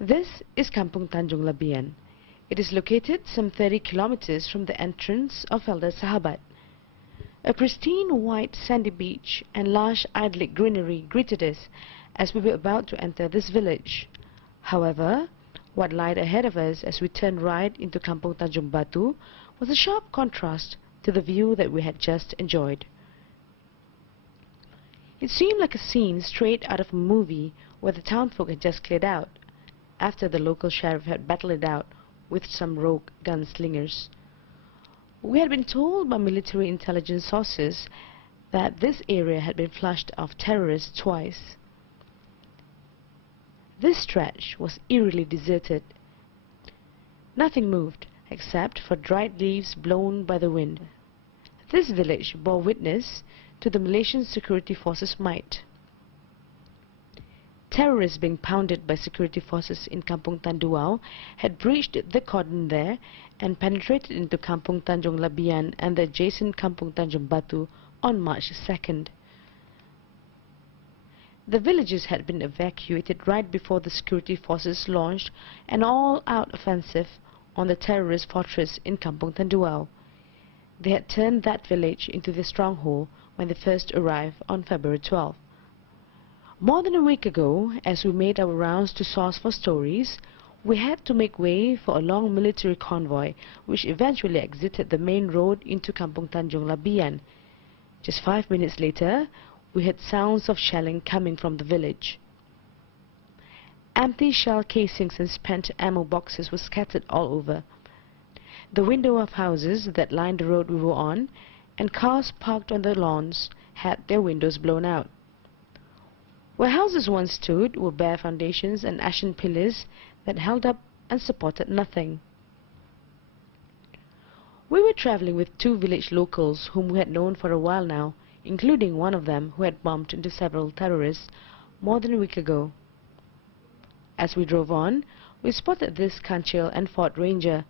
This is Kampung Tanjong Labian. It is located some 30 kilometers from the entrance of Elder Sahabat. A pristine white sandy beach and lush idyllic greenery greeted us as we were about to enter this village. However, what lied ahead of us as we turned right into Kampung Tanjung Batu was a sharp contrast to the view that we had just enjoyed. It seemed like a scene straight out of a movie where the townfolk had just cleared out, after the local sheriff had battled it out with some rogue gunslingers. We had been told by military intelligence sources that this area had been flushed of terrorists twice. This stretch was eerily deserted. Nothing moved except for dried leaves blown by the wind. This village bore witness to the Malaysian security forces' might. Terrorists being pounded by security forces in Kampung Tanduao had breached the cordon there and penetrated into Kampung Tanjong Labian and the adjacent Kampung Tanjong Batu on March 2nd. The villages had been evacuated right before the security forces launched an all-out offensive on the terrorist fortress in Kampung Tanduao. They had turned that village into their stronghold when they first arrived on February 12. More than a week ago, as we made our rounds to source for stories, we had to make way for a long military convoy which eventually exited the main road into Kampung Tanjong Labian. Just 5 minutes later, we heard sounds of shelling coming from the village. Empty shell casings and spent ammo boxes were scattered all over. The windows of houses that lined the road we were on, and cars parked on the lawns, had their windows blown out. Where houses once stood were bare foundations and ashen pillars that held up and supported nothing. We were travelling with two village locals whom we had known for a while now, including one of them who had bumped into several terrorists more than a week ago. As we drove on, we spotted this Kanchil and Ford Ranger.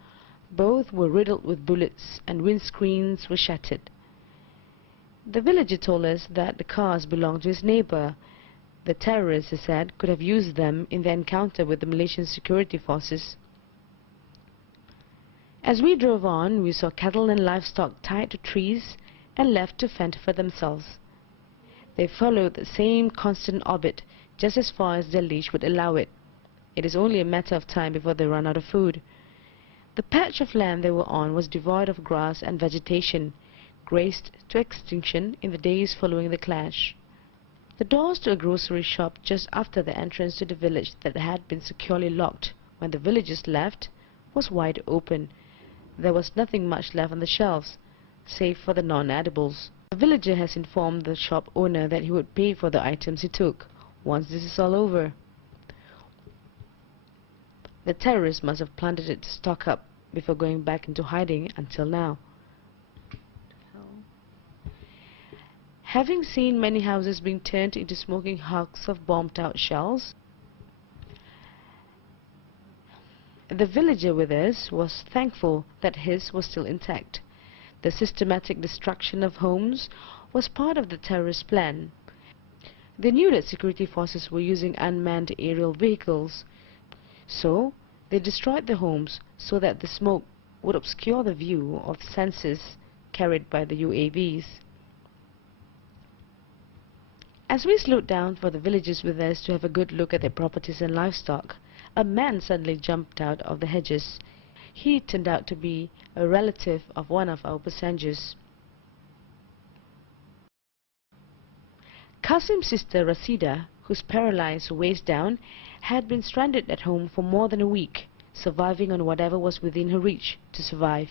Both were riddled with bullets and windscreens were shattered. The villager told us that the cars belonged to his neighbour. The terrorists, he said, could have used them in their encounter with the Malaysian security forces. As we drove on, we saw cattle and livestock tied to trees and left to fend for themselves. They followed the same constant orbit just as far as their leash would allow it. It is only a matter of time before they run out of food. The patch of land they were on was devoid of grass and vegetation, grazed to extinction in the days following the clash. The doors to a grocery shop just after the entrance to the village that had been securely locked when the villagers left was wide open. There was nothing much left on the shelves, save for the non-edibles. The villager has informed the shop owner that he would pay for the items he took once this is all over. The terrorists must have planted it to stock up before going back into hiding until now. Having seen many houses being turned into smoking hulks of bombed-out shells, the villager with us was thankful that his was still intact. The systematic destruction of homes was part of the terrorist plan. They knew that security forces were using unmanned aerial vehicles, so they destroyed the homes so that the smoke would obscure the view of the sensors carried by the UAVs. As we slowed down for the villagers with us to have a good look at their properties and livestock, a man suddenly jumped out of the hedges. He turned out to be a relative of one of our passengers. Qasim's sister Rasida, who's paralyzed waist down, had been stranded at home for more than a week, surviving on whatever was within her reach to survive.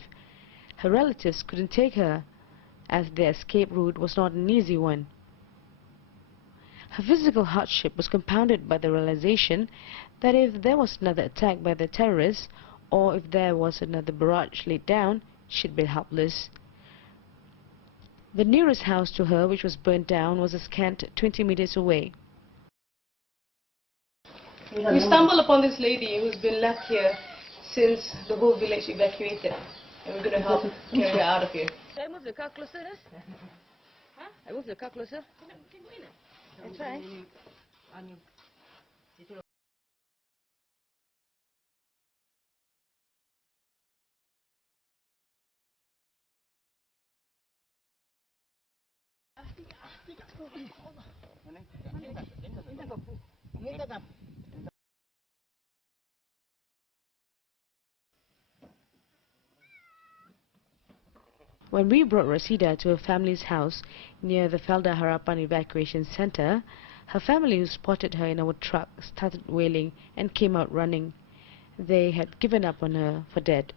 Her relatives couldn't take her, as their escape route was not an easy one. Her physical hardship was compounded by the realization that if there was another attack by the terrorists, or if there was another barrage laid down, she'd be helpless. The nearest house to her, which was burnt down, was a scant 20 meters away. We stumbled upon this lady who's been left here since the whole village evacuated, and we're going to help carry her out of here. Should I move the car closer, Ras? Huh? I move the car closer? That's right. When we brought Rasida to her family's house near the Felda Harapan evacuation center, her family who spotted her in our truck started wailing and came out running. They had given up on her for dead.